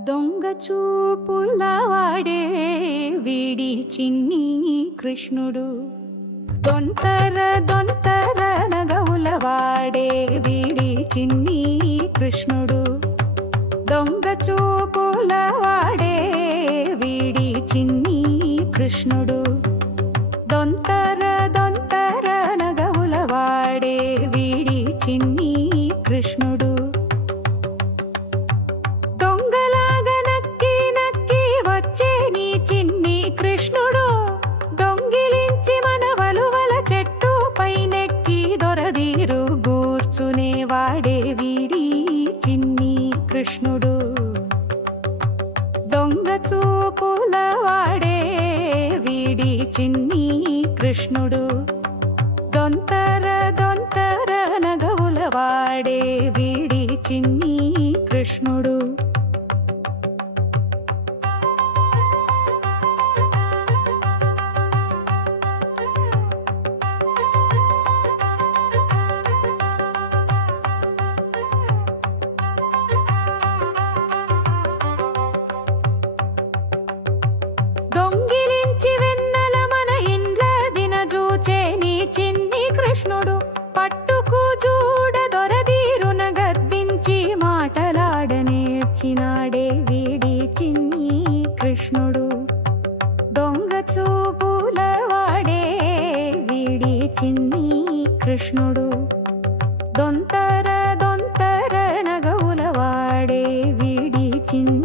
దొంగ చూపులవాడే వీడి చిన్ని కృష్ణుడు. దొంతర దొంతర నగవులవాడే వీడి చిన్ని కృష్ణుడు. దొంగ చూపులవాడే వీడి చిన్ని కృష్ణుడు. దొంతర దొంతర నగవులవాడే వీడి చిన్ని కృష్ణుడు. దొంగలాగా నక్కి నక్కి వచ్చే నీ చిన్ని కృష్ణుడు. దొంగిలించి మన వలువల చెట్టు పైనెక్కి దొరదీరు గూర్చునేవాడే వీడి చిన్ని కృష్ణుడు. దొంగ చూపులవాడే వీడి చిన్ని కృష్ణుడు. దొంతర దొంతర నగవులవాడే వీడి చిన్ని కృష్ణుడు. దొంగిలించి వెన్నెల మన ఇండ్ల దినజూచే నీ చిన్ని కృష్ణుడు. పట్టుకు చూడ దొరదీరున గద్దించి మాటలాడనేర్చినాడే వీడి చిన్ని కృష్ణుడు. దొంగ చూపులవాడే వీడి చిన్ని కృష్ణుడు. దొంతర దొంతర నగవులవాడే వీడి చిన్ని